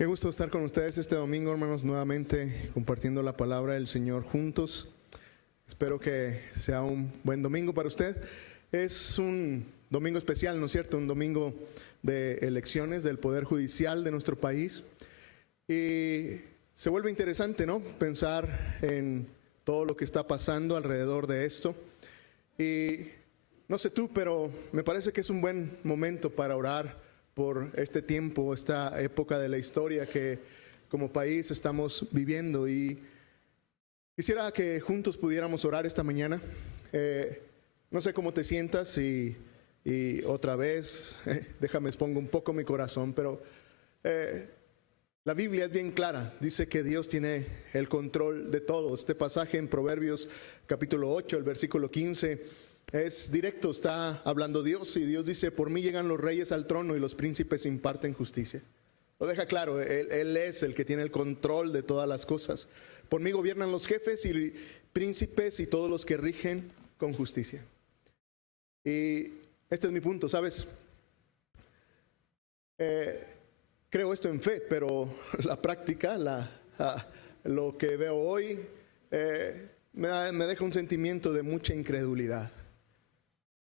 Qué gusto estar con ustedes este domingo, hermanos, nuevamente compartiendo la palabra del Señor juntos. Espero que sea un buen domingo para usted. Es un domingo especial, ¿no es cierto? Un domingo de elecciones del Poder Judicial de nuestro país. Y se vuelve interesante, ¿no? Pensar en todo lo que está pasando alrededor de esto. Y no sé tú, pero me parece que es un buen momento para orar por este tiempo, esta época de la historia que como país estamos viviendo. Y quisiera que juntos pudiéramos orar esta mañana. No sé cómo te sientas y otra vez, déjame expongo un poco mi corazón, pero la Biblia es bien clara, dice que Dios tiene el control de todo. Este pasaje en Proverbios capítulo 8, el versículo 15, es directo, está hablando Dios y Dios dice: por mí llegan los reyes al trono y los príncipes imparten justicia. Lo deja claro, él es el que tiene el control de todas las cosas. Por mí gobiernan los jefes y príncipes y todos los que rigen con justicia. Y este es mi punto, ¿sabes? Creo esto en fe, pero la práctica, lo que veo hoy, me deja un sentimiento de mucha incredulidad.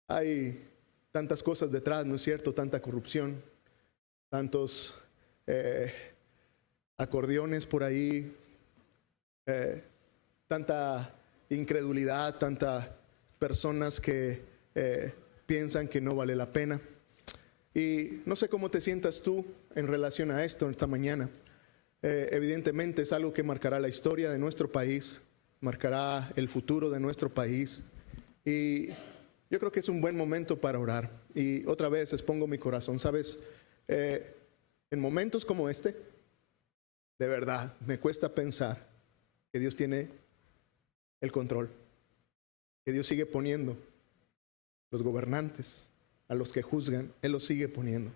Hay tantas cosas detrás, ¿no es cierto? Tanta corrupción, tantos acordeones por ahí, tanta incredulidad, tantas personas que piensan que no vale la pena. Y no sé cómo te sientas tú en relación a esto esta mañana. Evidentemente es algo que marcará la historia de nuestro país, marcará el futuro de nuestro país. Y yo creo que es un buen momento para orar. Y otra vez expongo mi corazón. ¿Sabes? En momentos como este, de verdad, me cuesta pensar que Dios tiene el control. Que Dios sigue poniendo los gobernantes, a los que juzgan, Él los sigue poniendo.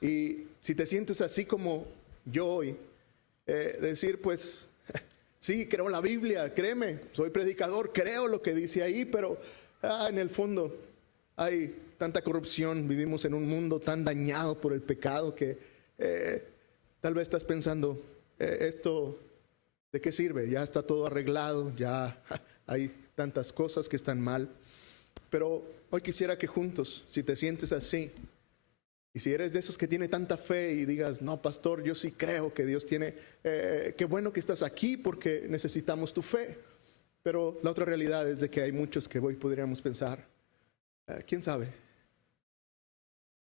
Y si te sientes así como yo hoy, decir pues, sí, creo en la Biblia, créeme, soy predicador, creo lo que dice ahí, pero en el fondo hay tanta corrupción, vivimos en un mundo tan dañado por el pecado que tal vez estás pensando, esto, ¿de qué sirve? Ya está todo arreglado, ya hay tantas cosas que están mal. Pero hoy quisiera que juntos, si te sientes así, y si eres de esos que tiene tanta fe y digas: no, pastor, yo sí creo que Dios tiene, qué bueno que estás aquí porque necesitamos tu fe. Pero la otra realidad es de que hay muchos que hoy podríamos pensar, ¿quién sabe?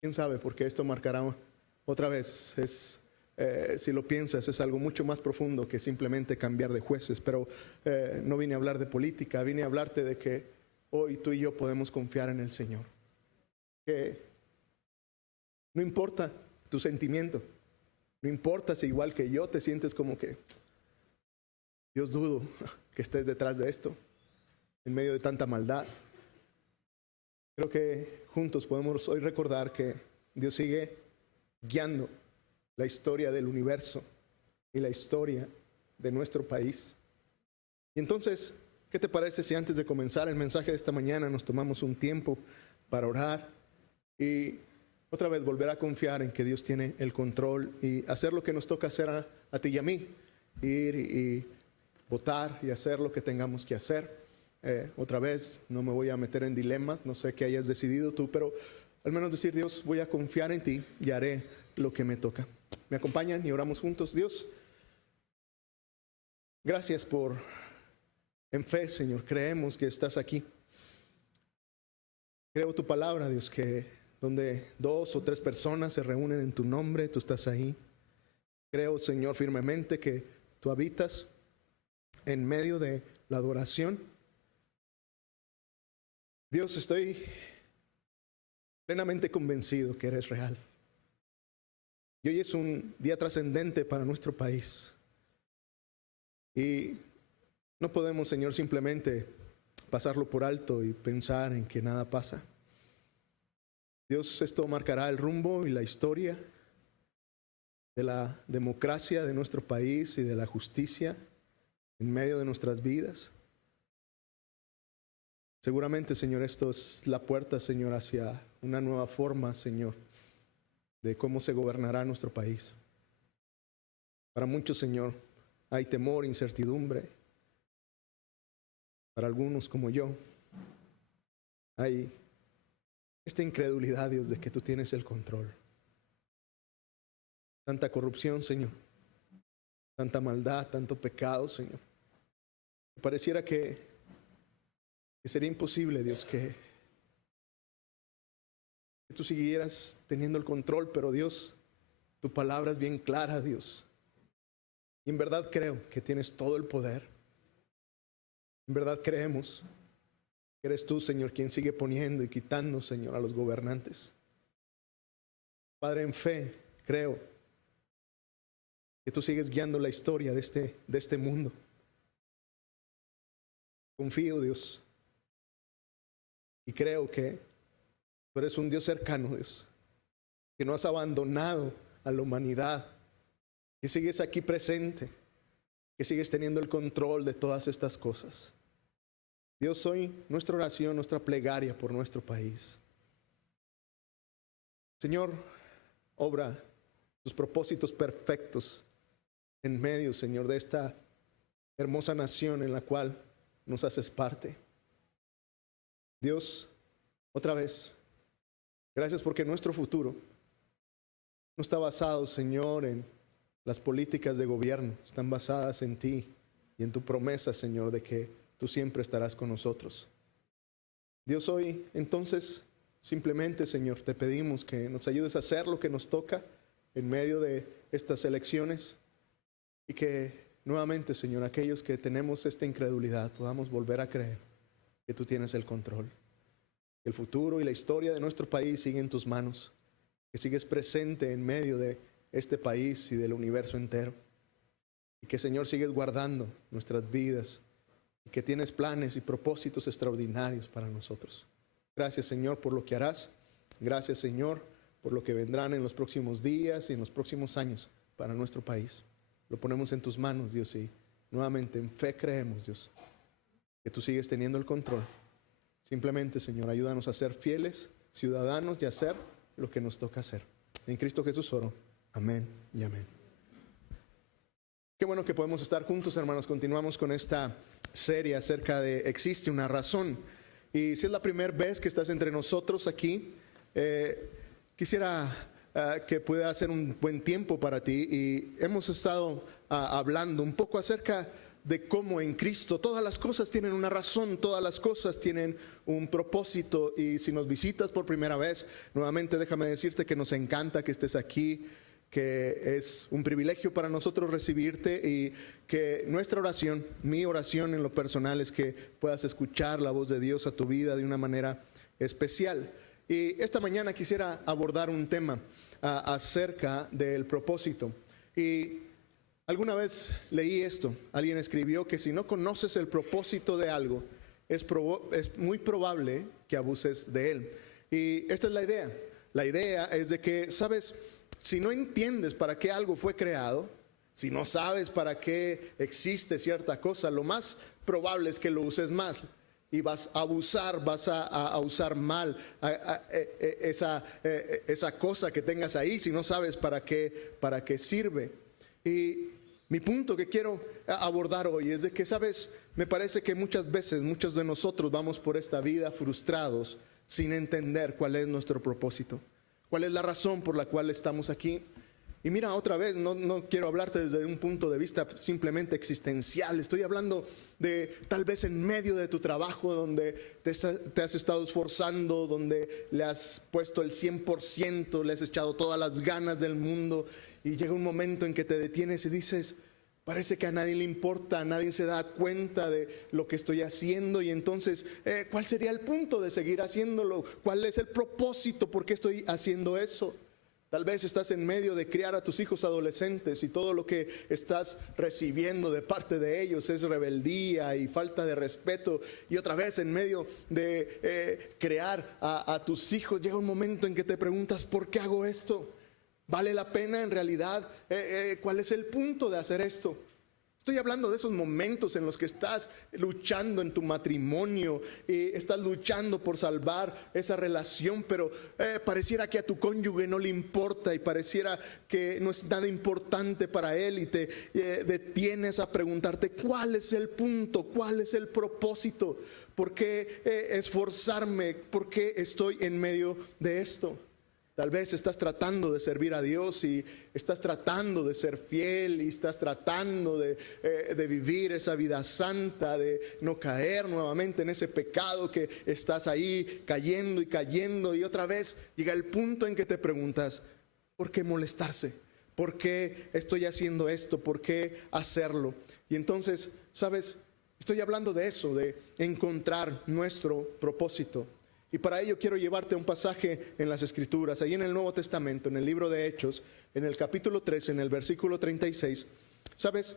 ¿Quién sabe? Porque esto marcará otra vez, si lo piensas, es algo mucho más profundo que simplemente cambiar de jueces. Pero no vine a hablar de política, vine a hablarte de que hoy tú y yo podemos confiar en el Señor. Que no importa tu sentimiento, no importa si igual que yo te sientes como que Dios, dudo que estés detrás de esto, en medio de tanta maldad. Creo que juntos podemos hoy recordar que Dios sigue guiando la historia del universo y la historia de nuestro país. Y entonces, ¿qué te parece si antes de comenzar el mensaje de esta mañana nos tomamos un tiempo para orar y otra vez volver a confiar en que Dios tiene el control y hacer lo que nos toca hacer a ti y a mí? Ir y votar y hacer lo que tengamos que hacer. Otra vez, no me voy a meter en dilemas, no sé qué hayas decidido tú, pero al menos decir: Dios, voy a confiar en ti y haré lo que me toca. ¿Me acompañan y oramos juntos? Dios, gracias por... En fe, Señor, creemos que estás aquí. Creo tu palabra, Dios, que donde 2 o 3 personas se reúnen en tu nombre, tú estás ahí. Creo, Señor, firmemente que tú habitas en medio de la adoración. Dios, estoy plenamente convencido que eres real. Y hoy es un día trascendente para nuestro país. Y no podemos, Señor, simplemente pasarlo por alto y pensar en que nada pasa. Dios, esto marcará el rumbo y la historia de la democracia de nuestro país y de la justicia en medio de nuestras vidas. Seguramente, Señor, esto es la puerta, Señor, hacia una nueva forma, Señor, de cómo se gobernará nuestro país. Para muchos, Señor, hay temor, incertidumbre. Para algunos como yo, hay esta incredulidad, Dios, de que tú tienes el control. Tanta corrupción, Señor. Tanta maldad, tanto pecado, Señor. Pareciera que sería imposible, Dios, que tú siguieras teniendo el control, pero Dios, tu palabra es bien clara, Dios. Y en verdad creo que tienes todo el poder. En verdad creemos que eres tú, Señor, quien sigue poniendo y quitando, Señor, a los gobernantes. Padre, en fe, creo que tú sigues guiando la historia de este mundo. Confío, Dios, y creo que tú eres un Dios cercano, Dios, que no has abandonado a la humanidad, que sigues aquí presente, que sigues teniendo el control de todas estas cosas. Dios, hoy nuestra oración, nuestra plegaria por nuestro país. Señor, obra tus propósitos perfectos en medio, Señor, de esta hermosa nación en la cual nos haces parte. Dios, otra vez, gracias porque nuestro futuro no está basado, Señor, en las políticas de gobierno, están basadas en ti y en tu promesa, Señor, de que tú siempre estarás con nosotros. Dios, hoy entonces simplemente, Señor, te pedimos que nos ayudes a hacer lo que nos toca en medio de estas elecciones y que nuevamente, Señor, aquellos que tenemos esta incredulidad podamos volver a creer que tú tienes el control. Que el futuro y la historia de nuestro país sigue en tus manos, que sigues presente en medio de este país y del universo entero. Y que, Señor, sigues guardando nuestras vidas y que tienes planes y propósitos extraordinarios para nosotros. Gracias, Señor, por lo que harás. Gracias, Señor, por lo que vendrán en los próximos días y en los próximos años para nuestro país. Lo ponemos en tus manos, Dios, y nuevamente en fe creemos, Dios, que tú sigues teniendo el control. Simplemente, Señor, ayúdanos a ser fieles ciudadanos y a hacer lo que nos toca hacer. En Cristo Jesús oro. Amén y amén. Qué bueno que podemos estar juntos, hermanos. Continuamos con esta serie acerca de existe una razón. Y si es la primera vez que estás entre nosotros aquí, quisiera que pueda ser un buen tiempo para ti. Y hemos estado hablando un poco acerca de cómo en Cristo todas las cosas tienen una razón, todas las cosas tienen un propósito. Y si nos visitas por primera vez, nuevamente déjame decirte que nos encanta que estés aquí, que es un privilegio para nosotros recibirte y que nuestra oración, mi oración en lo personal, es que puedas escuchar la voz de Dios a tu vida de una manera especial. Y esta mañana quisiera abordar un tema acerca del propósito. Y alguna vez leí esto, alguien escribió que si no conoces el propósito de algo, es muy probable que abuses de él. Y esta es la idea. La idea es de que, ¿sabes? Si no entiendes para qué algo fue creado, si no sabes para qué existe cierta cosa, lo más probable es que lo uses más y vas a abusar, vas a usar mal esa cosa que tengas ahí si no sabes para qué sirve. Y mi punto que quiero abordar hoy es de que, ¿sabes? Me parece que muchas veces, muchos de nosotros vamos por esta vida frustrados sin entender cuál es nuestro propósito. ¿Cuál es la razón por la cual estamos aquí? Y mira, otra vez, no quiero hablarte desde un punto de vista simplemente existencial. Estoy hablando de tal vez en medio de tu trabajo, donde te has estado esforzando, donde le has puesto el 100%, le has echado todas las ganas del mundo, y llega un momento en que te detienes y dices, parece que a nadie le importa, a nadie se da cuenta de lo que estoy haciendo. Y entonces, ¿cuál sería el punto de seguir haciéndolo? ¿Cuál es el propósito? ¿Por qué estoy haciendo eso? Tal vez estás en medio de criar a tus hijos adolescentes y todo lo que estás recibiendo de parte de ellos es rebeldía y falta de respeto. Y otra vez en medio de crear a tus hijos, llega un momento en que te preguntas, ¿por qué hago esto? ¿Vale la pena en realidad? ¿Cuál es el punto de hacer esto? Estoy hablando de esos momentos en los que estás luchando en tu matrimonio y estás luchando por salvar esa relación, pero pareciera que a tu cónyuge no le importa y pareciera que no es nada importante para él, y te detienes a preguntarte cuál es el punto, cuál es el propósito, por qué esforzarme, por qué estoy en medio de esto. Tal vez estás tratando de servir a Dios y estás tratando de ser fiel y estás tratando de vivir esa vida santa, de no caer nuevamente en ese pecado que estás ahí cayendo y cayendo, y otra vez llega el punto en que te preguntas, ¿por qué molestarse? ¿Por qué estoy haciendo esto? ¿Por qué hacerlo? Y entonces, ¿sabes? Estoy hablando de eso, de encontrar nuestro propósito. Y para ello quiero llevarte a un pasaje en las Escrituras, ahí en el Nuevo Testamento, en el libro de Hechos, en el capítulo 3, en el versículo 36. ¿Sabes?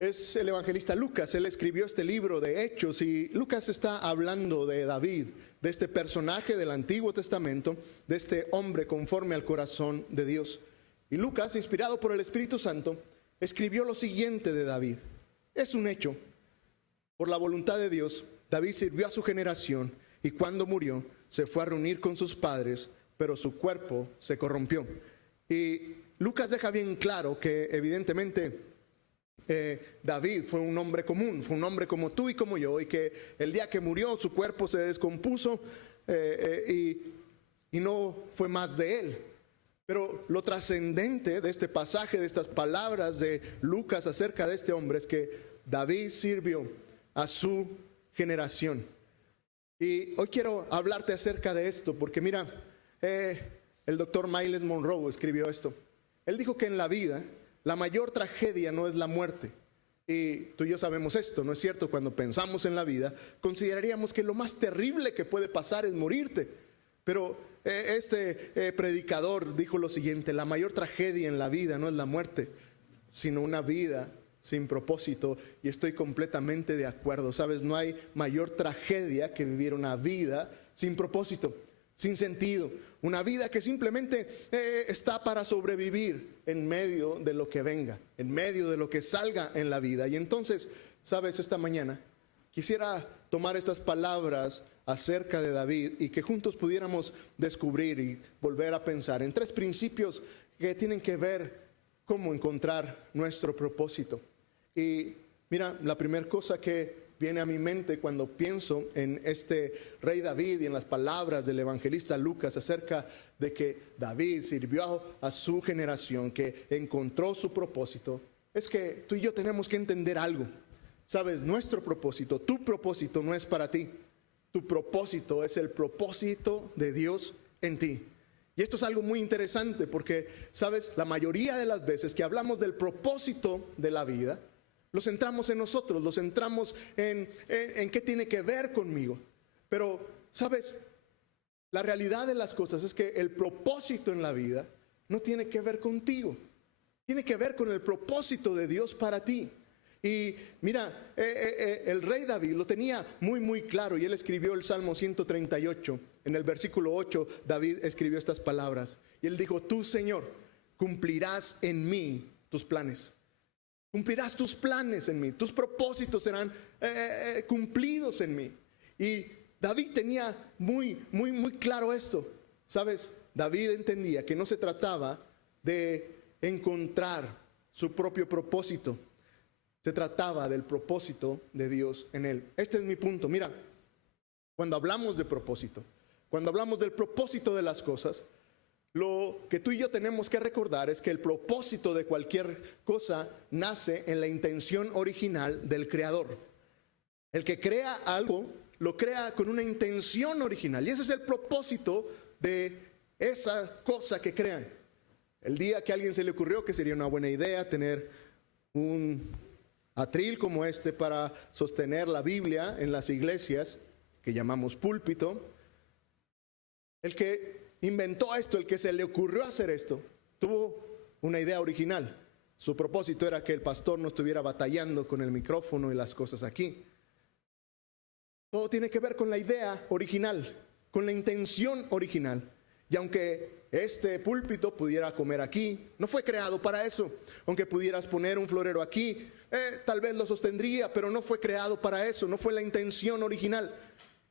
Es el evangelista Lucas, él escribió este libro de Hechos, y Lucas está hablando de David, de este personaje del Antiguo Testamento, de este hombre conforme al corazón de Dios. Y Lucas, inspirado por el Espíritu Santo, escribió lo siguiente de David. Es un hecho. Por la voluntad de Dios, David sirvió a su generación, y cuando murió, se fue a reunir con sus padres, pero su cuerpo se corrompió. Y Lucas deja bien claro que evidentemente David fue un hombre común, fue un hombre como tú y como yo, y que el día que murió su cuerpo se descompuso y no fue más de él. Pero lo trascendente de este pasaje, de estas palabras de Lucas acerca de este hombre, es que David sirvió a su generación. Y hoy quiero hablarte acerca de esto, porque mira, el doctor Myles Monroe escribió esto. Él dijo que en la vida la mayor tragedia no es la muerte. Y tú y yo sabemos esto, ¿no es cierto? Cuando pensamos en la vida, consideraríamos que lo más terrible que puede pasar es morirte. Pero este predicador dijo lo siguiente: la mayor tragedia en la vida no es la muerte, sino una vida sin propósito. Y estoy completamente de acuerdo. Sabes, no hay mayor tragedia que vivir una vida sin propósito, sin sentido, una vida que simplemente está para sobrevivir en medio de lo que venga, en medio de lo que salga en la vida. Y entonces, sabes, esta mañana quisiera tomar estas palabras acerca de David y que juntos pudiéramos descubrir y volver a pensar en tres principios que tienen que ver cómo encontrar nuestro propósito. Y mira, la primera cosa que viene a mi mente cuando pienso en este rey David y en las palabras del evangelista Lucas acerca de que David sirvió a su generación, que encontró su propósito, es que tú y yo tenemos que entender algo. Sabes, nuestro propósito, tu propósito no es para ti. Tu propósito es el propósito de Dios en ti. Y esto es algo muy interesante porque, sabes, la mayoría de las veces que hablamos del propósito de la vida, lo centramos en nosotros, lo centramos en qué tiene que ver conmigo. Pero, sabes, la realidad de las cosas es que el propósito en la vida no tiene que ver contigo. Tiene que ver con el propósito de Dios para ti. Y mira, el rey David lo tenía muy claro, y él escribió el Salmo 138. En el versículo 8, David escribió estas palabras. Y él dijo: tú, Señor, cumplirás en mí tus planes. Cumplirás tus planes en mí. Tus propósitos serán cumplidos en mí. Y David tenía muy claro esto. ¿Sabes? David entendía que no se trataba de encontrar su propio propósito. Se trataba del propósito de Dios en él. Este es mi punto. Mira, cuando hablamos de propósito, cuando hablamos del propósito de las cosas, lo que tú y yo tenemos que recordar es que el propósito de cualquier cosa nace en la intención original del creador. El que crea algo, lo crea con una intención original. Y ese es el propósito de esa cosa que crean. El día que a alguien se le ocurrió que sería una buena idea tener un atril como este para sostener la Biblia en las iglesias, que llamamos púlpito, el que inventó esto, el que se le ocurrió hacer esto, tuvo una idea original. Su propósito era que el pastor no estuviera batallando con el micrófono y las cosas aquí. Todo tiene que ver con la idea original, con la intención original. Y aunque este púlpito pudiera comer aquí. No fue creado para eso. Aunque pudieras poner un florero aquí, tal vez lo sostendría, pero no fue creado para eso. No fue la intención original.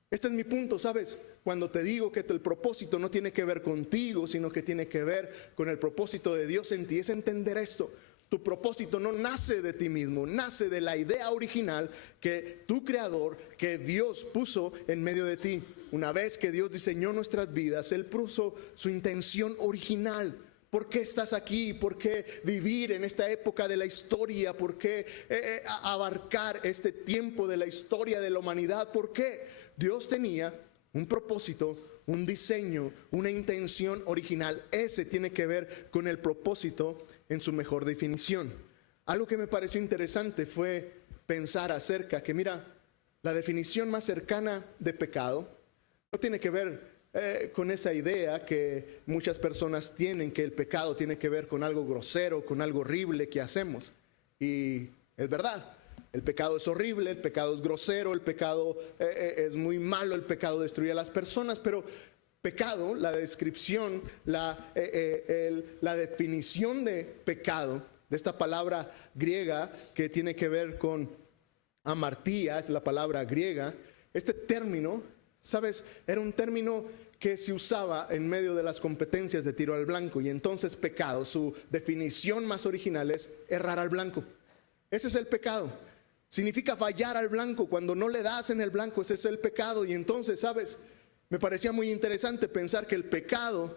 Este es mi punto, ¿sabes? Cuando te digo que el propósito no tiene que ver contigo, sino que tiene que ver con el propósito de Dios en ti, es entender esto. Tu propósito no nace de ti mismo, nace de la idea original que tu creador, que Dios puso en medio de ti. Una vez que Dios diseñó nuestras vidas, Él puso su intención original. ¿Por qué estás aquí? ¿Por qué vivir en esta época de la historia? ¿Por qué abarcar este tiempo de la historia de la humanidad? ¿Por qué? Dios tenía un propósito, un diseño, una intención original. Ese tiene que ver con el propósito en su mejor definición. Algo que me pareció interesante fue pensar acerca que, mira, la definición más cercana de pecado no tiene que ver con esa idea que muchas personas tienen, que el pecado tiene que ver con algo grosero, con algo horrible que hacemos. Y es verdad, el pecado es horrible, el pecado es grosero, el pecado es muy malo, el pecado destruye a las personas, pero pecado, la descripción, la definición de pecado, de esta palabra griega que tiene que ver con amartía, es la palabra griega. Este término, ¿sabes? Era un término que se usaba en medio de las competencias de tiro al blanco. Y entonces pecado, su definición más original es errar al blanco. Ese es el pecado. Significa fallar al blanco. Cuando no le das en el blanco, ese es el pecado. Y entonces, ¿sabes? Me parecía muy interesante pensar que el pecado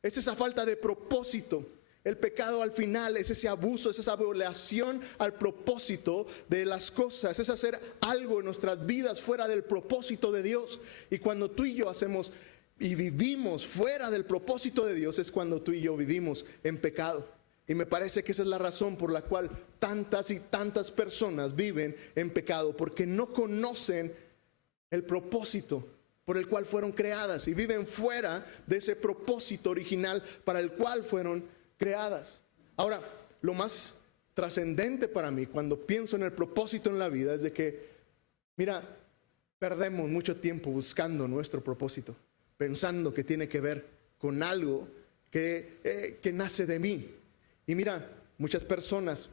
es esa falta de propósito. El pecado al final es ese abuso, es esa violación al propósito de las cosas. Es hacer algo en nuestras vidas fuera del propósito de Dios. Y cuando tú y yo hacemos y vivimos fuera del propósito de Dios, es cuando tú y yo vivimos en pecado. Y me parece que esa es la razón por la cual tantas y tantas personas viven en pecado, porque no conocen el propósito por el cual fueron creadas y viven fuera de ese propósito original para el cual fueron creadas. Ahora, lo más trascendente para mí cuando pienso en el propósito en la vida es de que, mira, perdemos mucho tiempo buscando nuestro propósito, pensando que tiene que ver con algo que nace de mí. Y mira, muchas personas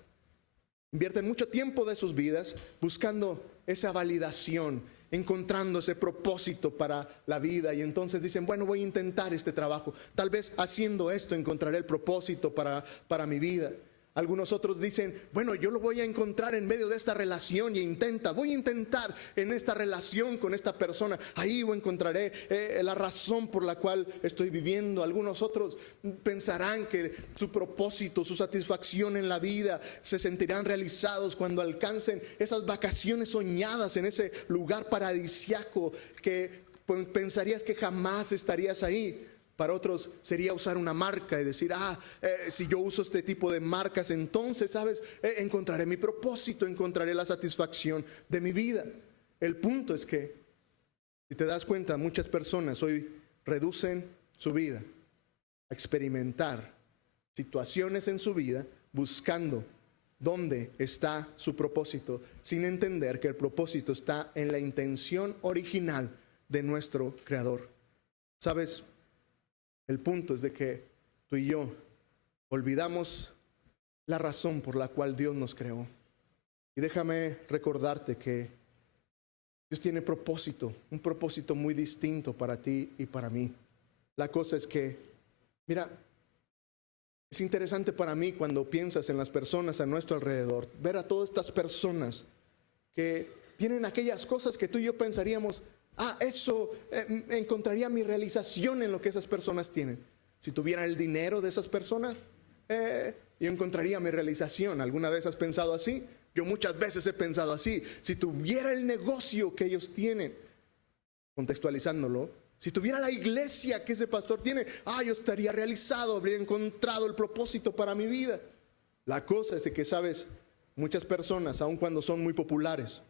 invierten mucho tiempo de sus vidas buscando esa validación, encontrando ese propósito para la vida, y entonces dicen, bueno, voy a intentar este trabajo, tal vez haciendo esto encontraré el propósito para mi vida. Algunos otros dicen, bueno, yo lo voy a encontrar en medio de esta relación, y voy a intentar en esta relación con esta persona, ahí encontraré la razón por la cual estoy viviendo. Algunos otros pensarán que su propósito, su satisfacción en la vida se sentirán realizados cuando alcancen esas vacaciones soñadas en ese lugar paradisiaco que pensarías que jamás estarías ahí. Para otros sería usar una marca y decir, si yo uso este tipo de marcas, entonces, ¿sabes? Encontraré mi propósito, encontraré la satisfacción de mi vida. El punto es que, si te das cuenta, muchas personas hoy reducen su vida a experimentar situaciones en su vida buscando dónde está su propósito, sin entender que el propósito está en la intención original de nuestro Creador. ¿Sabes? El punto es de que tú y yo olvidamos la razón por la cual Dios nos creó. Y déjame recordarte que Dios tiene propósito, un propósito muy distinto para ti y para mí. La cosa es que, mira, es interesante para mí cuando piensas en las personas a nuestro alrededor, ver a todas estas personas que tienen aquellas cosas que tú y yo pensaríamos, eso encontraría mi realización en lo que esas personas tienen. Si tuviera el dinero de esas personas, yo encontraría mi realización. ¿Alguna vez has pensado así? Yo muchas veces he pensado así. Si tuviera el negocio que ellos tienen, contextualizándolo, si tuviera la iglesia que ese pastor tiene, yo estaría realizado, habría encontrado el propósito para mi vida. La cosa es de que, sabes, muchas personas, aun cuando son muy populares,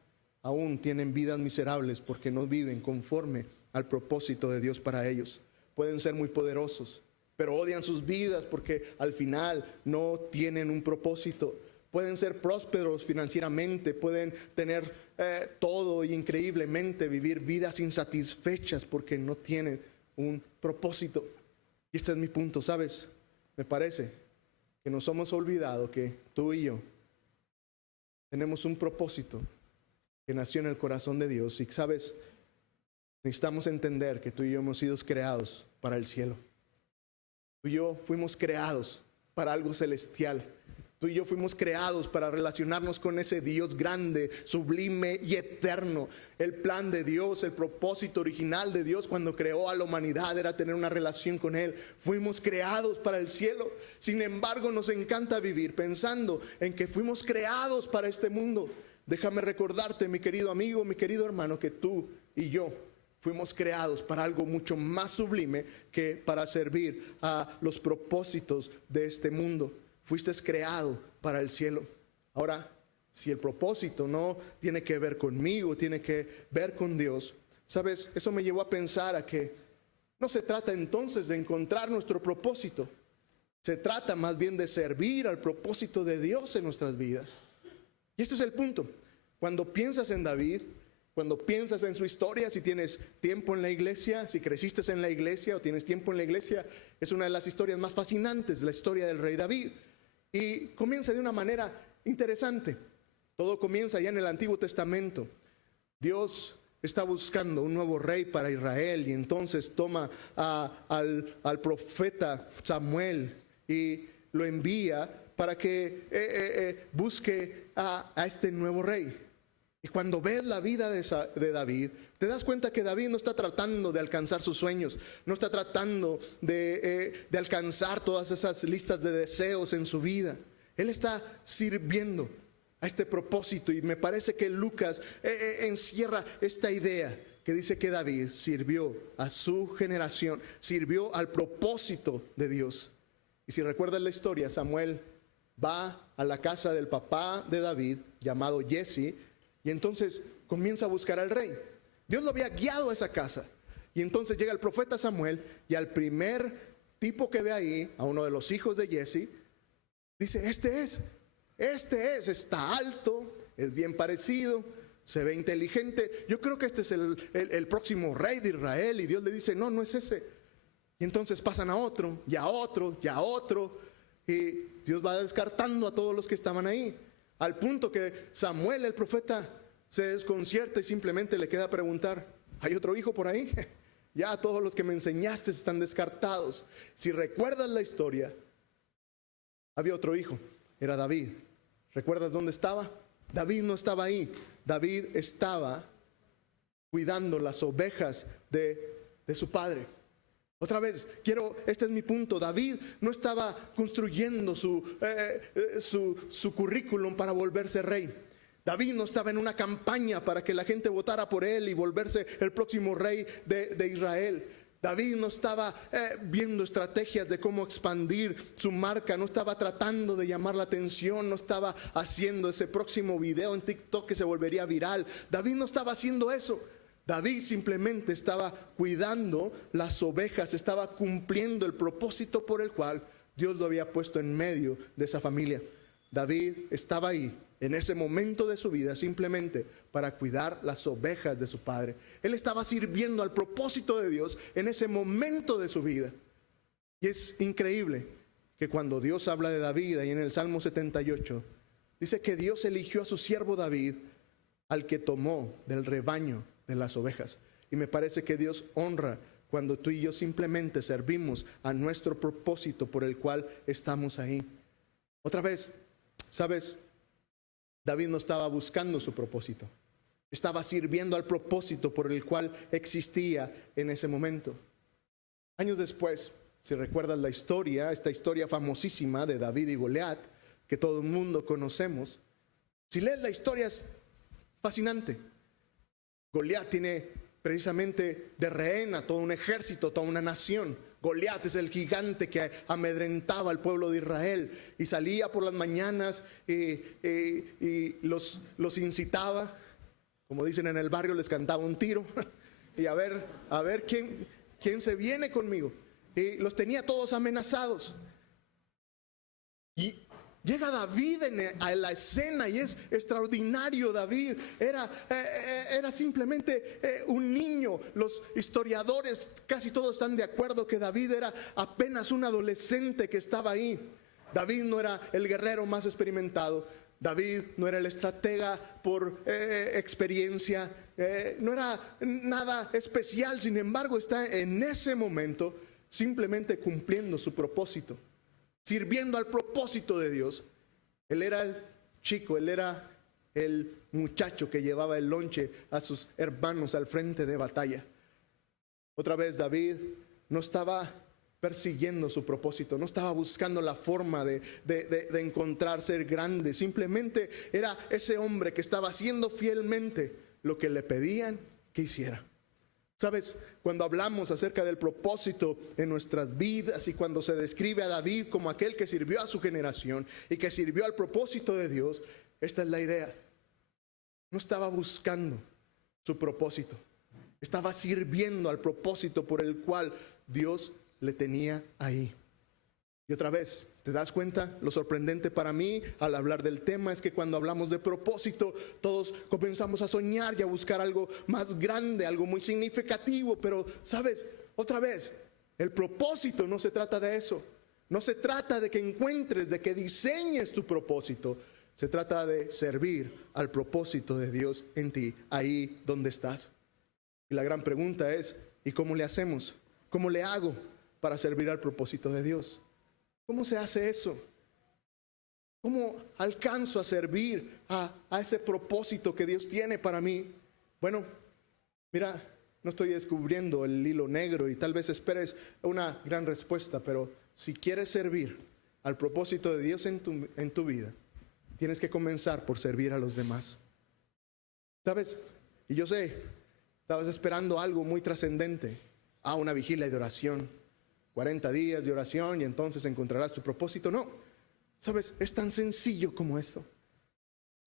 aún tienen vidas miserables porque no viven conforme al propósito de Dios para ellos. Pueden ser muy poderosos, pero odian sus vidas porque al final no tienen un propósito. Pueden ser prósperos financieramente, pueden tener todo y increíblemente vivir vidas insatisfechas porque no tienen un propósito. Y este es mi punto, ¿sabes? Me parece que nos hemos olvidado que tú y yo tenemos un propósito que nació en el corazón de Dios. Y sabes, necesitamos entender que tú y yo hemos sido creados para el cielo. Tú y yo fuimos creados para algo celestial. Tú y yo fuimos creados para relacionarnos con ese Dios grande, sublime y eterno. El plan de Dios, el propósito original de Dios cuando creó a la humanidad era tener una relación con Él. Fuimos creados para el cielo. Sin embargo, nos encanta vivir pensando en que fuimos creados para este mundo. Déjame recordarte, mi querido amigo, mi querido hermano, que tú y yo fuimos creados para algo mucho más sublime que para servir a los propósitos de este mundo. Fuiste creado para el cielo. Ahora, si el propósito no tiene que ver conmigo, tiene que ver con Dios, ¿sabes? Eso me llevó a pensar a que no se trata entonces de encontrar nuestro propósito. Se trata más bien de servir al propósito de Dios en nuestras vidas. Y este es el punto. Cuando piensas en David, cuando piensas en su historia, si tienes tiempo en la iglesia, si creciste en la iglesia o tienes tiempo en la iglesia, es una de las historias más fascinantes, la historia del rey David. Y comienza de una manera interesante. Todo comienza ya en el Antiguo Testamento. Dios está buscando un nuevo rey para Israel y entonces toma al profeta Samuel y lo envía para que busque a este nuevo rey. Y cuando ves la vida de David, te das cuenta que David no está tratando de alcanzar sus sueños, no está tratando de alcanzar todas esas listas de deseos en su vida. Él está sirviendo a este propósito y me parece que Lucas encierra esta idea que dice que David sirvió a su generación, sirvió al propósito de Dios. Y si recuerdas la historia, Samuel va a la casa del papá de David, llamado Jesse, y entonces comienza a buscar al rey. Dios lo había guiado a esa casa. Y entonces llega el profeta Samuel y al primer tipo que ve ahí, a uno de los hijos de Jesse, dice, este es, está alto, es bien parecido, se ve inteligente. Yo creo que este es el próximo rey de Israel. Y Dios le dice, no, no es ese. Y entonces pasan a otro, y a otro, y a otro. Y Dios va descartando a todos los que estaban ahí. Al punto que Samuel, el profeta, se desconcierta y simplemente le queda preguntar, ¿hay otro hijo por ahí? Ya todos los que me enseñaste están descartados. Si recuerdas la historia, había otro hijo, era David. ¿Recuerdas dónde estaba? David no estaba ahí. David estaba cuidando las ovejas de su padre. Otra vez, este es mi punto. David no estaba construyendo su currículum para volverse rey. David no estaba en una campaña para que la gente votara por él y volverse el próximo rey de Israel. David no estaba viendo estrategias de cómo expandir su marca, no estaba tratando de llamar la atención, no estaba haciendo ese próximo video en TikTok que se volvería viral. David no estaba haciendo eso. David simplemente estaba cuidando las ovejas, estaba cumpliendo el propósito por el cual Dios lo había puesto en medio de esa familia. David estaba ahí en ese momento de su vida simplemente para cuidar las ovejas de su padre. Él estaba sirviendo al propósito de Dios en ese momento de su vida. Y es increíble que cuando Dios habla de David, ahí en el Salmo 78, dice que Dios eligió a su siervo David, al que tomó del rebaño de las ovejas. Y me parece que Dios honra cuando tú y yo simplemente servimos a nuestro propósito por el cual estamos ahí. Otra vez, ¿sabes? David no estaba buscando su propósito. Estaba sirviendo al propósito por el cual existía en ese momento. Años después, si recuerdas la historia, esta historia famosísima de David y Goliat, que todo el mundo conocemos, si lees la historia es fascinante. Goliat tiene precisamente de rehén a todo un ejército, toda una nación. Goliat es el gigante que amedrentaba al pueblo de Israel y salía por las mañanas y los incitaba, como dicen en el barrio, les cantaba un tiro y a ver quién se viene conmigo. Y los tenía todos amenazados. Y llega David a la escena y es extraordinario. David era simplemente un niño. Los historiadores casi todos están de acuerdo que David era apenas un adolescente que estaba ahí. David no era el guerrero más experimentado. David no era el estratega por experiencia. No era nada especial. Sin embargo, está en ese momento simplemente cumpliendo su propósito, sirviendo al propósito de Dios. Él era el chico, él era el muchacho que llevaba el lonche a sus hermanos al frente de batalla. Otra vez David no estaba persiguiendo su propósito, no estaba buscando la forma de encontrar ser grande. Simplemente era ese hombre que estaba haciendo fielmente lo que le pedían que hiciera. ¿Sabes? Cuando hablamos acerca del propósito en nuestras vidas y cuando se describe a David como aquel que sirvió a su generación y que sirvió al propósito de Dios, esta es la idea. No estaba buscando su propósito, estaba sirviendo al propósito por el cual Dios le tenía ahí. Y otra vez, ¿te das cuenta? Lo sorprendente para mí al hablar del tema es que cuando hablamos de propósito, todos comenzamos a soñar y a buscar algo más grande, algo muy significativo. Pero, ¿sabes? Otra vez, el propósito no se trata de eso. No se trata de que encuentres, de que diseñes tu propósito. Se trata de servir al propósito de Dios en ti, ahí donde estás. Y la gran pregunta es, ¿y cómo le hacemos? ¿Cómo le hago para servir al propósito de Dios? ¿Cómo se hace eso? ¿Cómo alcanzo a servir a ese propósito que Dios tiene para mí? Bueno, mira, no estoy descubriendo el hilo negro y tal vez esperes una gran respuesta, pero si quieres servir al propósito de Dios en tu vida, tienes que comenzar por servir a los demás. ¿Sabes? Y yo sé, estabas esperando algo muy trascendente. Una vigilia de oración. 40 días de oración y entonces encontrarás tu propósito. No, ¿sabes? Es tan sencillo como esto.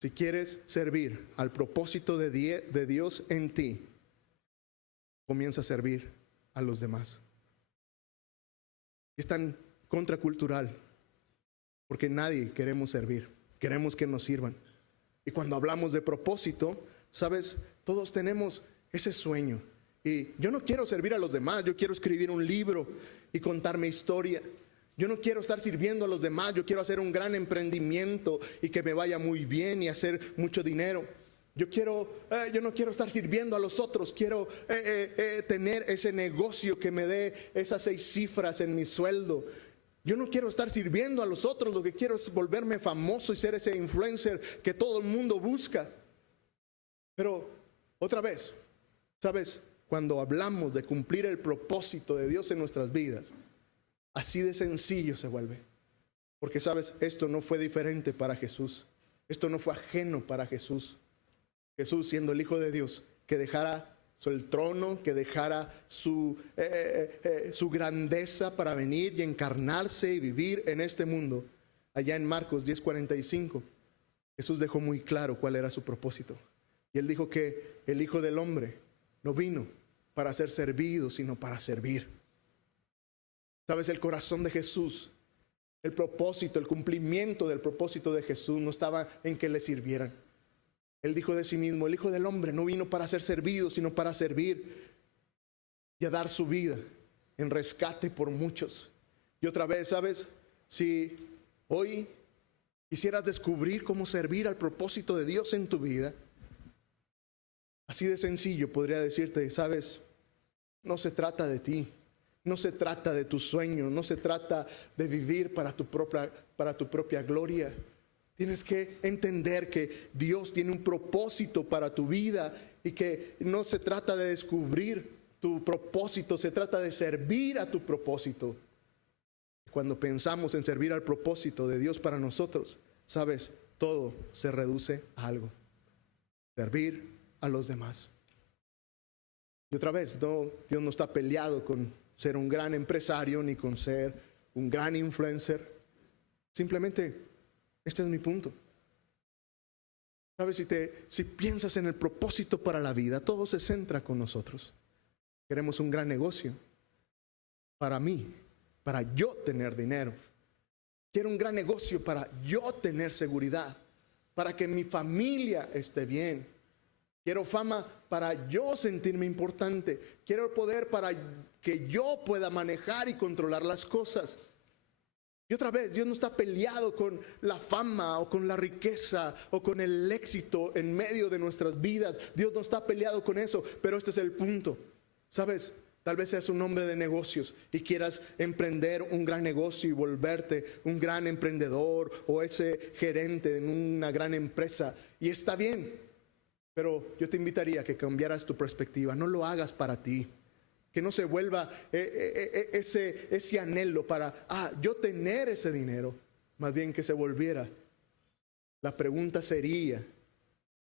Si quieres servir al propósito de Dios en ti, comienza a servir a los demás. Es tan contracultural porque nadie queremos servir, queremos que nos sirvan. Y cuando hablamos de propósito, ¿sabes? Todos tenemos ese sueño. Y yo no quiero servir a los demás, yo quiero escribir un libro y contar mi historia. Yo no quiero estar sirviendo a los demás, yo quiero hacer un gran emprendimiento y que me vaya muy bien y hacer mucho dinero. Yo no quiero estar sirviendo a los otros, quiero tener ese negocio que me dé esas 6 cifras en mi sueldo. Yo no quiero estar sirviendo a los otros, lo que quiero es volverme famoso y ser ese influencer que todo el mundo busca. Pero otra vez, ¿sabes? Cuando hablamos de cumplir el propósito de Dios en nuestras vidas, así de sencillo se vuelve. Porque, ¿sabes? Esto no fue diferente para Jesús. Esto no fue ajeno para Jesús. Jesús, siendo el Hijo de Dios, que dejara el trono, que dejara su grandeza para venir y encarnarse y vivir en este mundo. Allá en Marcos 10:45, Jesús dejó muy claro cuál era su propósito. Y Él dijo que el Hijo del Hombre no vino para ser servido, sino para servir. ¿Sabes? El corazón de Jesús, el propósito, el cumplimiento del propósito de Jesús no estaba en que le sirvieran. Él dijo de sí mismo, el Hijo del Hombre no vino para ser servido, sino para servir y a dar su vida en rescate por muchos. Y otra vez, ¿sabes? Si hoy quisieras descubrir cómo servir al propósito de Dios en tu vida, así de sencillo podría decirte, ¿sabes? No se trata de ti, no se trata de tu sueño, no se trata de vivir para tu propia gloria. Tienes que entender que Dios tiene un propósito para tu vida y que no se trata de descubrir tu propósito, se trata de servir a tu propósito. Cuando pensamos en servir al propósito de Dios para nosotros, ¿sabes? Todo se reduce a algo: servir a los demás. Y otra vez, Dios no está peleado con ser un gran empresario ni con ser un gran influencer. Simplemente, este es mi punto. ¿Sabes? Si piensas en el propósito para la vida, todo se centra con nosotros. Queremos un gran negocio para mí, para yo tener dinero. Quiero un gran negocio para yo tener seguridad, para que mi familia esté bien. Quiero fama para yo sentirme importante. Quiero poder para que yo pueda manejar y controlar las cosas. Y otra vez, Dios no está peleado con la fama o con la riqueza o con el éxito en medio de nuestras vidas. Dios no está peleado con eso, pero este es el punto. ¿Sabes? Tal vez seas un hombre de negocios y quieras emprender un gran negocio y volverte un gran emprendedor o ese gerente en una gran empresa. Y está bien, pero yo te invitaría a que cambiaras tu perspectiva. No lo hagas para ti. Que no se vuelva ese anhelo para, yo tener ese dinero. Más bien que se volviera. La pregunta sería,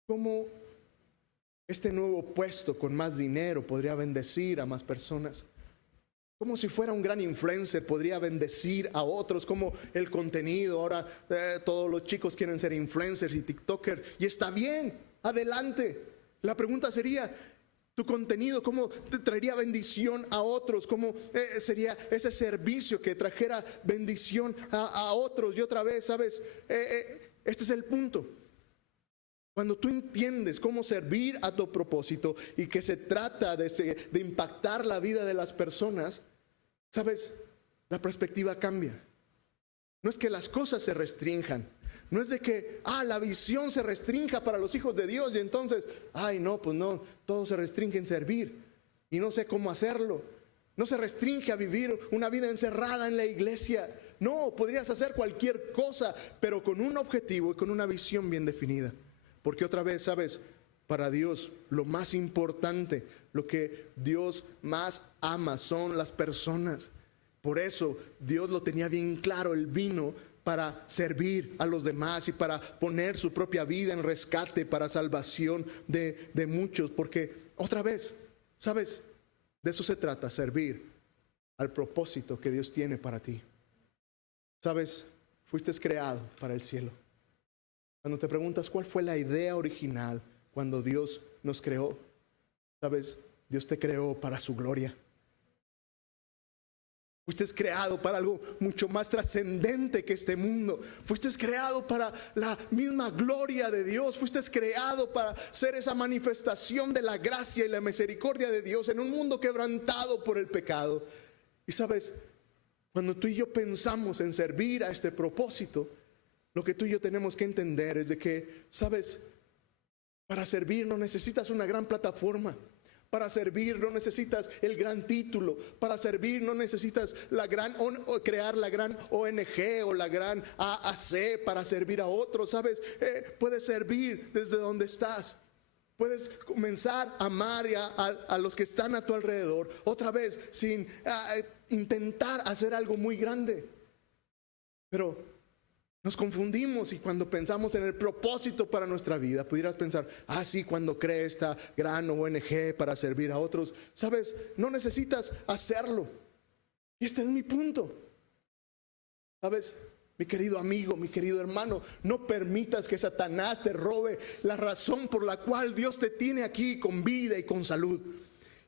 ¿cómo este nuevo puesto con más dinero podría bendecir a más personas? Como si fuera un gran influencer, podría bendecir a otros, como el contenido. Ahora todos los chicos quieren ser influencers y tiktokers, y está bien, adelante. La pregunta sería, tu contenido, ¿cómo te traería bendición a otros? ¿Cómo sería ese servicio que trajera bendición a otros? Y otra vez, ¿sabes? Este es el punto. Cuando tú entiendes cómo servir a tu propósito y que se trata de impactar la vida de las personas, ¿sabes? La perspectiva cambia. No es que las cosas se restrinjan. No es de que, la visión se restrinja para los hijos de Dios y entonces, pues no, todo se restringe en servir y no sé cómo hacerlo. No se restringe a vivir una vida encerrada en la iglesia. No, podrías hacer cualquier cosa, pero con un objetivo y con una visión bien definida. Porque otra vez, ¿sabes? Para Dios, lo más importante, lo que Dios más ama son las personas. Por eso Dios lo tenía bien claro, Él vino para servir a los demás y para poner su propia vida en rescate para salvación de muchos. Porque otra vez, ¿sabes? De eso se trata, servir al propósito que Dios tiene para ti. ¿Sabes? Fuiste creado para el cielo. Cuando te preguntas cuál fue la idea original cuando Dios nos creó, ¿sabes? Dios te creó para su gloria. Fuiste creado para algo mucho más trascendente que este mundo. Fuiste creado para la misma gloria de Dios. Fuiste creado para ser esa manifestación de la gracia y la misericordia de Dios en un mundo quebrantado por el pecado. Y sabes, cuando tú y yo pensamos en servir a este propósito, lo que tú y yo tenemos que entender es de que, sabes, para servir no necesitas una gran plataforma. Para servir no necesitas el gran título. Para servir no necesitas crear la gran ONG o la gran AAC para servir a otros. ¿Sabes? Puedes servir desde donde estás. Puedes comenzar a amar a los que están a tu alrededor. Otra vez, sin intentar hacer algo muy grande. Pero nos confundimos y cuando pensamos en el propósito para nuestra vida, pudieras pensar, sí, cuando cree esta gran ONG para servir a otros. ¿Sabes? No necesitas hacerlo. Y este es mi punto. ¿Sabes? Mi querido amigo, mi querido hermano, no permitas que Satanás te robe la razón por la cual Dios te tiene aquí con vida y con salud.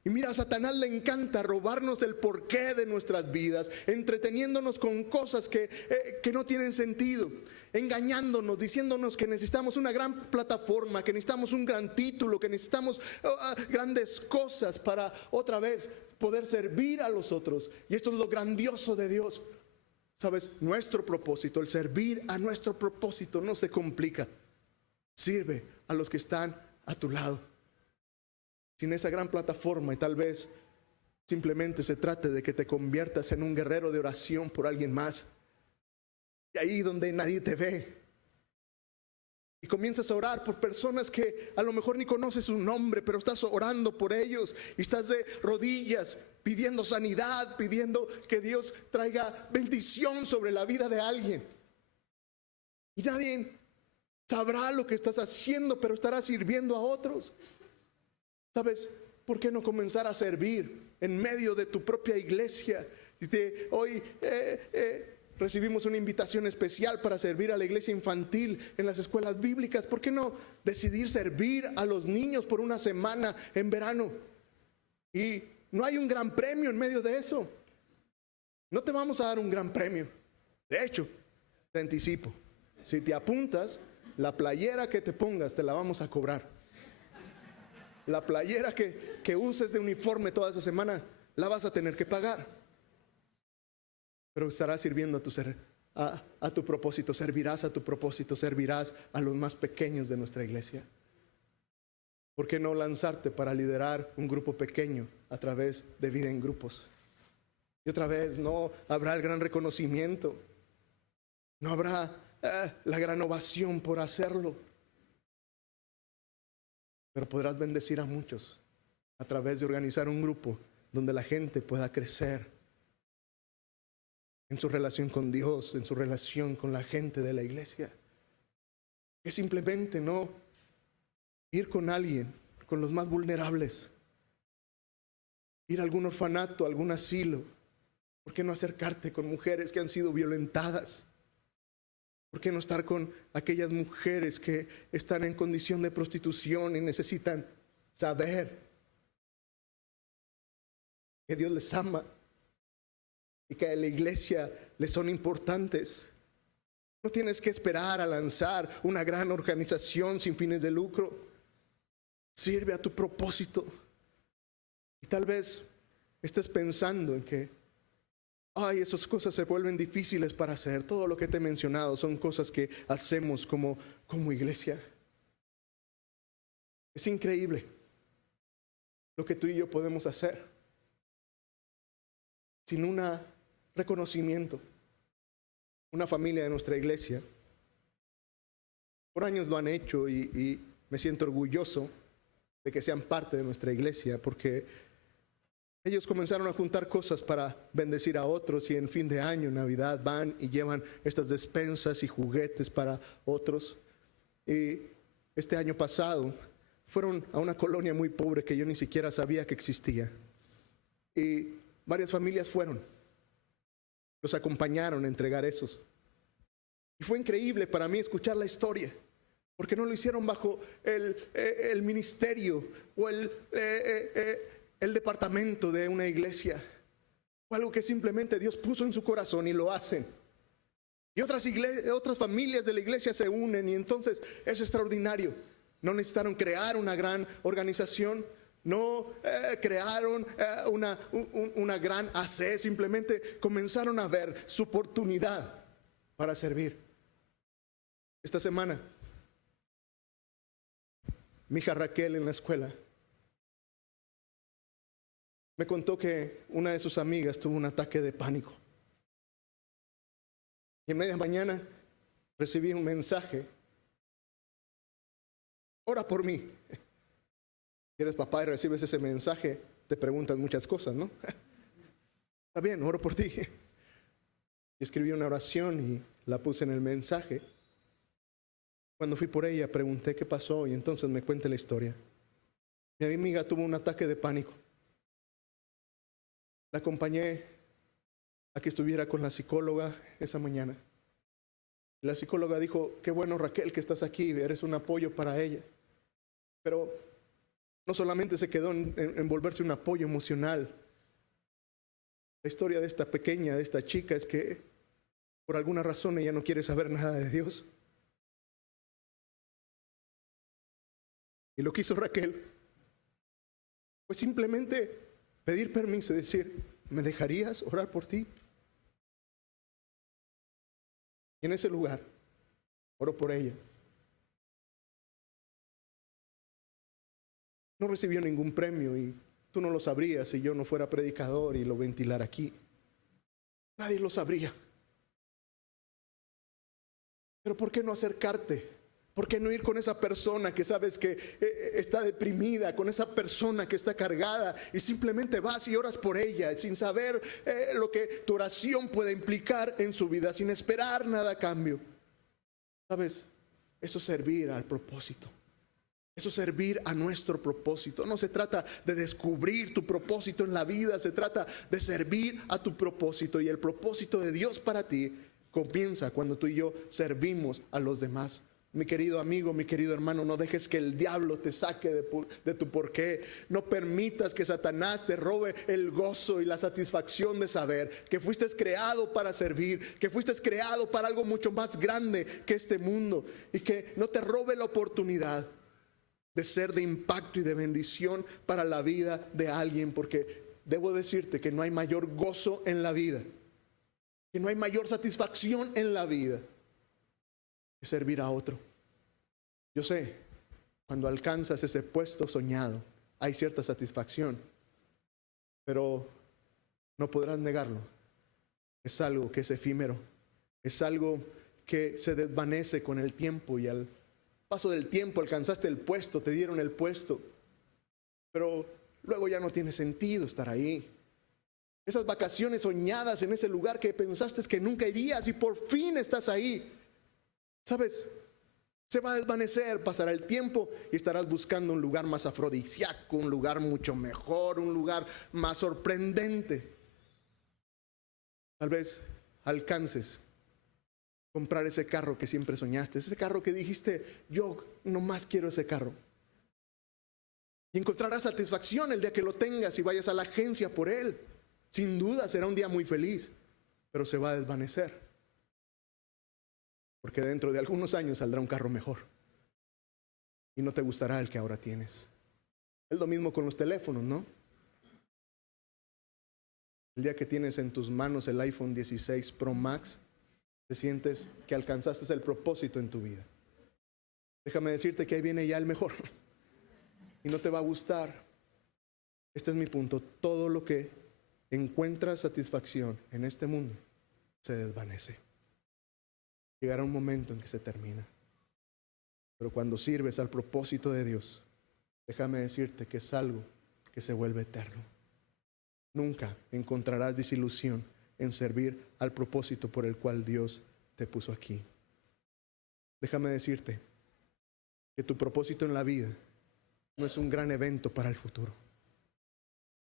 Y mira, a Satanás le encanta robarnos el porqué de nuestras vidas, entreteniéndonos con cosas que no tienen sentido, engañándonos, diciéndonos que necesitamos una gran plataforma, que necesitamos un gran título, que necesitamos grandes cosas para otra vez poder servir a los otros. Y esto es lo grandioso de Dios. ¿Sabes? Nuestro propósito, el servir a nuestro propósito no se complica. Sirve a los que están a tu lado. Sin esa gran plataforma y tal vez simplemente se trate de que te conviertas en un guerrero de oración por alguien más. Y ahí donde nadie te ve. Y comienzas a orar por personas que a lo mejor ni conoces su nombre, pero estás orando por ellos. Y estás de rodillas pidiendo sanidad, pidiendo que Dios traiga bendición sobre la vida de alguien. Y nadie sabrá lo que estás haciendo, pero estarás sirviendo a otros. ¿Sabes? ¿Por qué no comenzar a servir en medio de tu propia iglesia? Hoy recibimos una invitación especial para servir a la iglesia infantil en las escuelas bíblicas. ¿Por qué no decidir servir a los niños por una semana en verano? Y no hay un gran premio en medio de eso. No te vamos a dar un gran premio. De hecho, Te anticipo. Si te apuntas, la playera que te pongas te la vamos a cobrar. La playera que uses de uniforme toda esa semana la vas a tener que pagar. Pero estarás sirviendo a tu propósito, servirás a tu propósito, servirás a los más pequeños de nuestra iglesia. ¿Por qué no lanzarte para liderar un grupo pequeño a través de vida en grupos? Y otra vez, no habrá el gran reconocimiento, no habrá la gran ovación por hacerlo, pero podrás bendecir a muchos a través de organizar un grupo donde la gente pueda crecer en su relación con Dios, en su relación con la gente de la iglesia. Es simplemente no ir con alguien, con los más vulnerables, ir a algún orfanato, a algún asilo. ¿Por qué no acercarte con mujeres que han sido violentadas? ¿Por qué no estar con aquellas mujeres que están en condición de prostitución y necesitan saber que Dios les ama y que a la iglesia les son importantes? No tienes que esperar a lanzar una gran organización sin fines de lucro. Sirve a tu propósito. Y tal vez estés pensando en que esas cosas se vuelven difíciles para hacer. Todo lo que te he mencionado son cosas que hacemos como iglesia. Es increíble lo que tú y yo podemos hacer sin un reconocimiento. Una familia de nuestra iglesia, por años lo han hecho y me siento orgulloso de que sean parte de nuestra iglesia, porque ellos comenzaron a juntar cosas para bendecir a otros, y en fin de año, Navidad, van y llevan estas despensas y juguetes para otros. Y este año pasado fueron a una colonia muy pobre que yo ni siquiera sabía que existía. Y varias familias fueron, los acompañaron a entregar esos. Y fue increíble para mí escuchar la historia, porque no lo hicieron bajo el ministerio o el departamento de una iglesia. Fue algo que simplemente Dios puso en su corazón y lo hacen. Y otras familias de la iglesia se unen, y entonces es extraordinario. No necesitaron crear una gran organización, no crearon una gran AC, simplemente comenzaron a ver su oportunidad para servir. Esta semana, mi hija Raquel en la escuela me contó que una de sus amigas tuvo un ataque de pánico. Y en media mañana recibí un mensaje: ora por mí. Si eres papá y recibes ese mensaje, te preguntas muchas cosas, ¿no? Está bien, oro por ti. Y escribí una oración y la puse en el mensaje. Cuando fui por ella, pregunté qué pasó, y entonces me cuenta la historia. Mi amiga tuvo un ataque de pánico. La acompañé a que estuviera con la psicóloga esa mañana. La psicóloga dijo: qué bueno, Raquel, que estás aquí, eres un apoyo para ella. Pero no solamente se quedó en volverse un apoyo emocional. La historia de esta pequeña, de esta chica, es que por alguna razón ella no quiere saber nada de Dios. Y lo que hizo Raquel fue simplemente pedir permiso y decir: ¿me dejarías orar por ti? Y en ese lugar oró por ella. No recibió ningún premio, y tú no lo sabrías si yo no fuera predicador y lo ventilara aquí. Nadie lo sabría. Pero ¿por qué no acercarte? ¿Por qué no ir con esa persona que sabes que está deprimida, con esa persona que está cargada, y simplemente vas y oras por ella sin saber lo que tu oración puede implicar en su vida, sin esperar nada a cambio? ¿Sabes? Eso es servir al propósito. Eso es servir a nuestro propósito. No se trata de descubrir tu propósito en la vida, se trata de servir a tu propósito. Y el propósito de Dios para ti comienza cuando tú y yo servimos a los demás. Mi querido amigo, mi querido hermano, no dejes que el diablo te saque de tu porqué. No permitas que Satanás te robe el gozo y la satisfacción de saber que fuiste creado para servir, que fuiste creado para algo mucho más grande que este mundo, y que no te robe la oportunidad de ser de impacto y de bendición para la vida de alguien, porque debo decirte que no hay mayor gozo en la vida, que no hay mayor satisfacción en la vida que servir a otro. Yo sé, cuando alcanzas ese puesto soñado, hay cierta satisfacción, pero no podrás negarlo. Es algo que es efímero, es algo que se desvanece con el tiempo, y al paso del tiempo alcanzaste el puesto, te dieron el puesto, pero luego ya no tiene sentido estar ahí. Esas vacaciones soñadas en ese lugar que pensaste que nunca irías, y por fin estás ahí, ¿sabes? Se va a desvanecer, pasará el tiempo y estarás buscando un lugar más afrodisíaco, un lugar mucho mejor, un lugar más sorprendente. Tal vez alcances comprar ese carro que siempre soñaste, ese carro que dijiste, yo nomás quiero ese carro. Y encontrarás satisfacción el día que lo tengas y vayas a la agencia por él. Sin duda será un día muy feliz, pero se va a desvanecer. Porque dentro de algunos años saldrá un carro mejor y no te gustará el que ahora tienes. Es lo mismo con los teléfonos, ¿no? El día que tienes en tus manos el iPhone 16 Pro Max, te sientes que alcanzaste el propósito en tu vida. Déjame decirte que ahí viene ya el mejor y no te va a gustar. Este es mi punto. Todo lo que encuentra satisfacción en este mundo se desvanece. Llegará un momento en que se termina. Pero cuando sirves al propósito de Dios, déjame decirte que es algo que se vuelve eterno. Nunca encontrarás desilusión en servir al propósito por el cual Dios te puso aquí. Déjame decirte que tu propósito en la vida no es un gran evento para el futuro.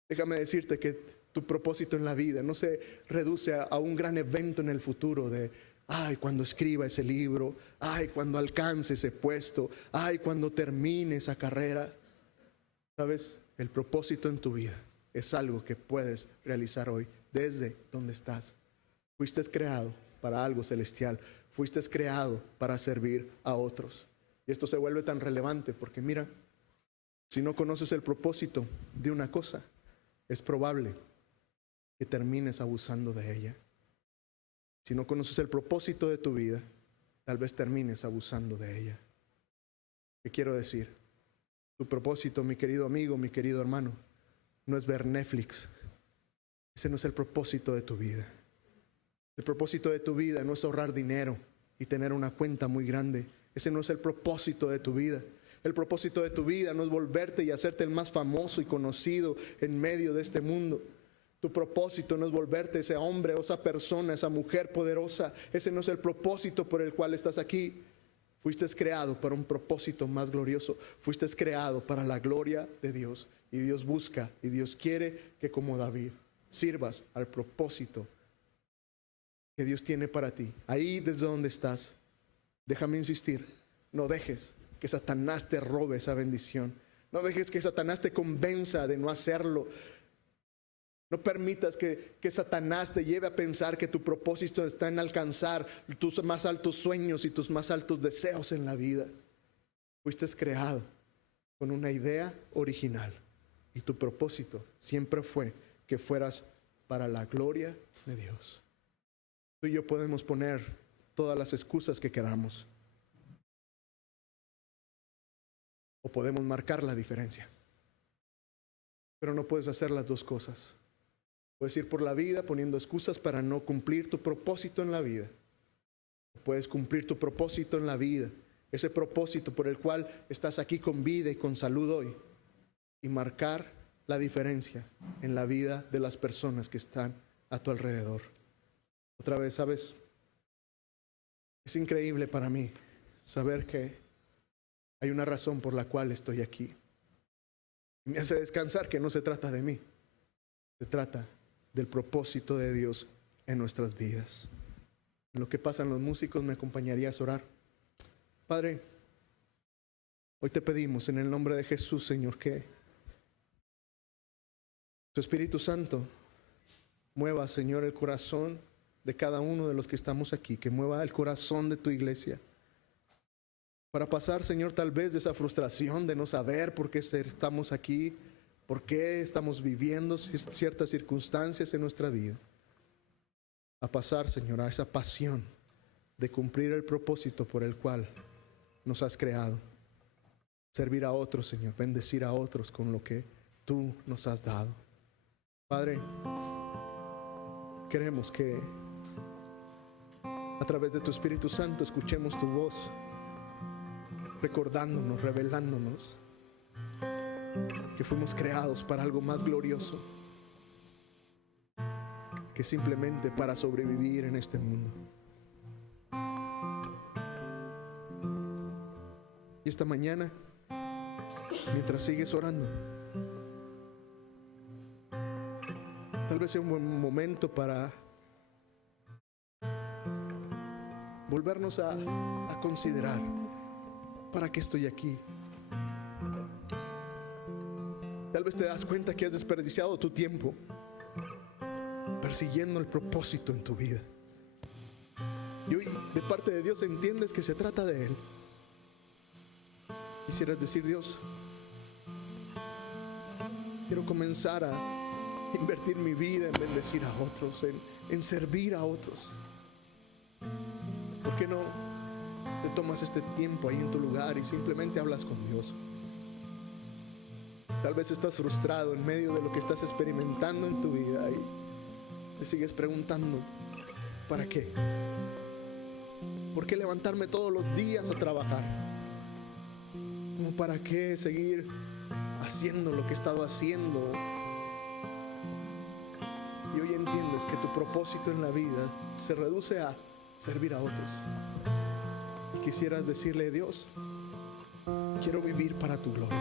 Déjame decirte que tu propósito en la vida no se reduce a un gran evento en el futuro de ay, cuando escriba ese libro, ay, cuando alcance ese puesto, ay, cuando termine esa carrera. ¿Sabes? El propósito en tu vida es algo que puedes realizar hoy desde donde estás. Fuiste creado para algo celestial, fuiste creado para servir a otros. Y esto se vuelve tan relevante porque mira, si no conoces el propósito de una cosa, es probable que termines abusando de ella. Si no conoces el propósito de tu vida, tal vez termines abusando de ella. ¿Qué quiero decir? Tu propósito, mi querido amigo, mi querido hermano, no es ver Netflix. Ese no es el propósito de tu vida. El propósito de tu vida no es ahorrar dinero y tener una cuenta muy grande. Ese no es el propósito de tu vida. El propósito de tu vida no es volverte y hacerte el más famoso y conocido en medio de este mundo. Tu propósito no es volverte ese hombre o esa persona, esa mujer poderosa. Ese no es el propósito por el cual estás aquí. Fuiste creado para un propósito más glorioso. Fuiste creado para la gloria de Dios. Y Dios busca y Dios quiere que como David sirvas al propósito que Dios tiene para ti. Ahí desde donde estás, déjame insistir, no dejes que Satanás te robe esa bendición. No dejes que Satanás te convenza de no hacerlo. No permitas que Satanás te lleve a pensar que tu propósito está en alcanzar tus más altos sueños y tus más altos deseos en la vida. Fuiste creado con una idea original y tu propósito siempre fue que fueras para la gloria de Dios. Tú y yo podemos poner todas las excusas que queramos o podemos marcar la diferencia, pero no puedes hacer las dos cosas. Puedes ir por la vida poniendo excusas para no cumplir tu propósito en la vida. Puedes cumplir tu propósito en la vida, ese propósito por el cual estás aquí con vida y con salud hoy, y marcar la diferencia en la vida de las personas que están a tu alrededor. Otra vez, ¿sabes? Es increíble para mí saber que hay una razón por la cual estoy aquí. Me hace descansar que no se trata de mí, se trata del propósito de Dios en nuestras vidas. En lo que pasan los músicos, me acompañarías a orar. Padre, hoy te pedimos en el nombre de Jesús, Señor, que tu Espíritu Santo mueva, Señor, el corazón de cada uno de los que estamos aquí, que mueva el corazón de tu iglesia, para pasar, Señor, tal vez de esa frustración de no saber por qué estamos aquí, por qué estamos viviendo ciertas circunstancias en nuestra vida, a pasar, Señor, a esa pasión de cumplir el propósito por el cual nos has creado. Servir a otros, Señor, bendecir a otros con lo que tú nos has dado. Padre, queremos que a través de tu Espíritu Santo escuchemos tu voz, recordándonos, revelándonos que fuimos creados para algo más glorioso que simplemente para sobrevivir en este mundo. Y esta mañana, mientras sigues orando, tal vez sea un buen momento para volvernos a considerar: ¿para qué estoy aquí? Tal vez te das cuenta que has desperdiciado tu tiempo persiguiendo el propósito en tu vida. Y hoy, de parte de Dios, entiendes que se trata de Él. Quisieras decir: Dios, quiero comenzar a invertir mi vida en bendecir a otros, en servir a otros. ¿Por qué no te tomas este tiempo ahí en tu lugar y simplemente hablas con Dios? Tal vez estás frustrado en medio de lo que estás experimentando en tu vida y te sigues preguntando: ¿para qué? ¿Por qué levantarme todos los días a trabajar? ¿Cómo para qué seguir haciendo lo que he estado haciendo? Y hoy entiendes que tu propósito en la vida se reduce a servir a otros. Y quisieras decirle: Dios, quiero vivir para tu gloria.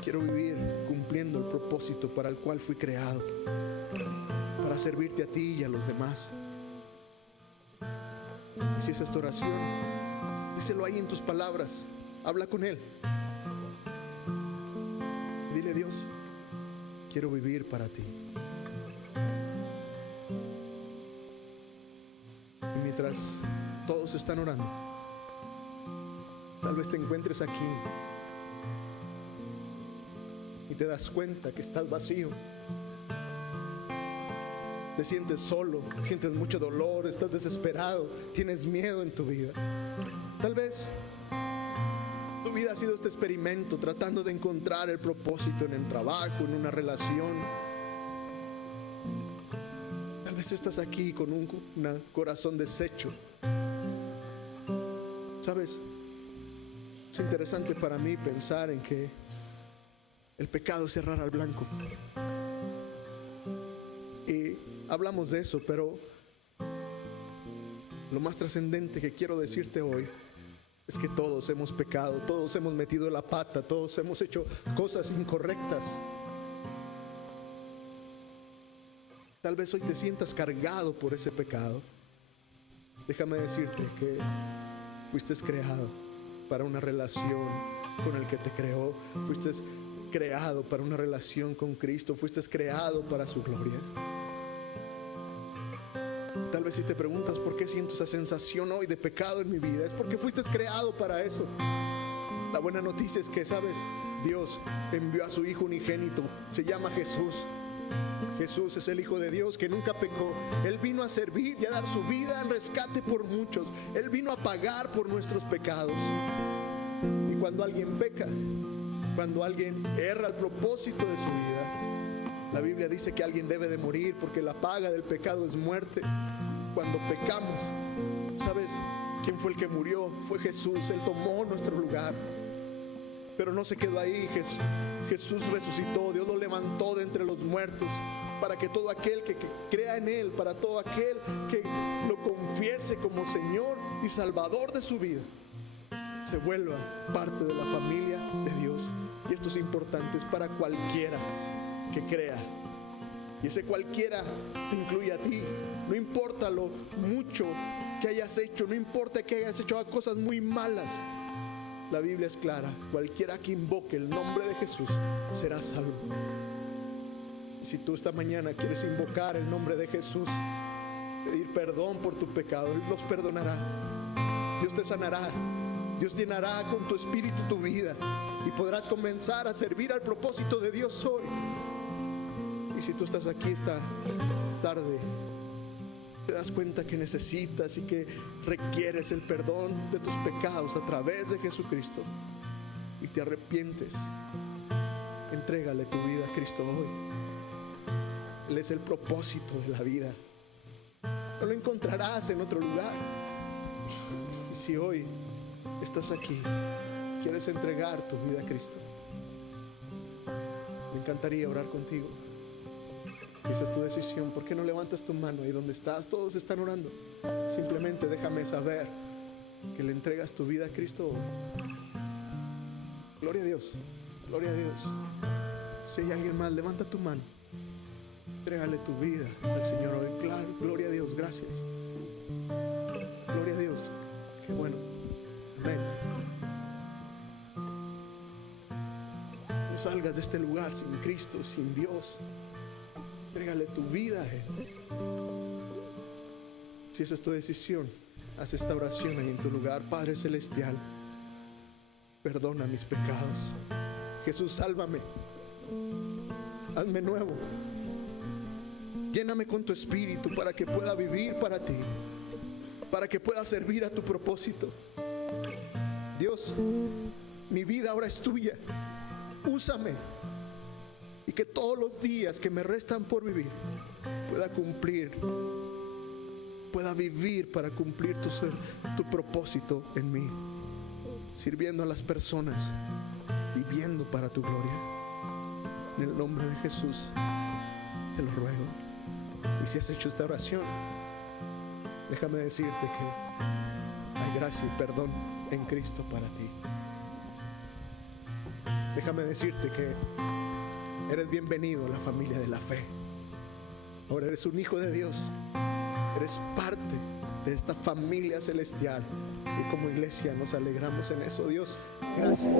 Quiero vivir cumpliendo el propósito para el cual fui creado, para servirte a ti y a los demás. Y si esa es tu oración, díselo ahí en tus palabras. Habla con Él. Dile: Dios, quiero vivir para ti. Y mientras todos están orando, tal vez te encuentres aquí y te das cuenta que estás vacío. Te sientes solo, sientes mucho dolor, estás desesperado, tienes miedo en tu vida. Tal vez tu vida ha sido este experimento tratando de encontrar el propósito en el trabajo, en una relación. Tal vez estás aquí con un corazón deshecho. ¿Sabes? Es interesante para mí pensar en que el pecado es errar al blanco. Y hablamos de eso, pero lo más trascendente que quiero decirte hoy es que todos hemos pecado, todos hemos metido la pata, todos hemos hecho cosas incorrectas. Tal vez hoy te sientas cargado por ese pecado. Déjame decirte que fuiste creado para una relación con el que te creó. Fuiste creado para una relación con Cristo. Fuiste creado para su gloria. Tal vez si te preguntas por qué siento esa sensación hoy de pecado en mi vida, es porque fuiste creado para eso. La buena noticia es que, ¿sabes? Dios envió a su Hijo unigénito. Se llama Jesús. Jesús es el Hijo de Dios que nunca pecó. Él vino a servir y a dar su vida en rescate por muchos. Él vino a pagar por nuestros pecados. Y cuando alguien peca, cuando alguien erra el propósito de su vida, la Biblia dice que alguien debe de morir, porque la paga del pecado es muerte. Cuando pecamos, ¿sabes quién fue el que murió? Fue Jesús. Él tomó nuestro lugar. Pero no se quedó ahí. Jesús resucitó. Dios lo levantó de entre los muertos, para que todo aquel que crea en Él, para todo aquel que lo confiese como Señor y Salvador de su vida, se vuelva parte de la familia de Dios. Y esto es importante, es para cualquiera que crea. Y ese cualquiera te incluye a ti. No importa lo mucho que hayas hecho, no importa que hayas hecho cosas muy malas, la Biblia es clara: cualquiera que invoque el nombre de Jesús será salvo. Y si tú esta mañana quieres invocar el nombre de Jesús, pedir perdón por tu pecado, Él los perdonará. Dios te sanará. Dios llenará con tu espíritu tu vida y podrás comenzar a servir al propósito de Dios hoy. Y si tú estás aquí esta tarde, te das cuenta que necesitas y que requieres el perdón de tus pecados a través de Jesucristo y te arrepientes, entrégale tu vida a Cristo hoy. Él es el propósito de la vida. No lo encontrarás en otro lugar. Y si hoy estás aquí, quieres entregar tu vida a Cristo, me encantaría orar contigo. Esa es tu decisión. ¿Por qué no levantas tu mano ahí donde estás? Todos están orando. Simplemente déjame saber que le entregas tu vida a Cristo hoy. Gloria a Dios, gloria a Dios. Si hay alguien más, levanta tu mano. Entrégale tu vida al Señor hoy. Claro, gloria a Dios, gracias. Gloria a Dios, qué bueno. Amén. No salgas de este lugar sin Cristo, sin Dios. Entrégale tu vida a Él. Si esa es tu decisión, haz esta oración ahí en tu lugar. Padre Celestial, perdona mis pecados. Jesús, sálvame. Hazme nuevo. Lléname con tu espíritu para que pueda vivir para ti, para que pueda servir a tu propósito. Dios, mi vida ahora es tuya. Úsame. Y que todos los días que me restan por vivir pueda vivir para cumplir tu propósito en mí, sirviendo a las personas, viviendo para tu gloria. En el nombre de Jesús te lo ruego. Y si has hecho esta oración, déjame decirte que hay gracia y perdón en Cristo para ti. Déjame decirte que eres bienvenido a la familia de la fe. Ahora eres un hijo de Dios. Eres parte de esta familia celestial. Y como iglesia nos alegramos en eso. Dios, gracias.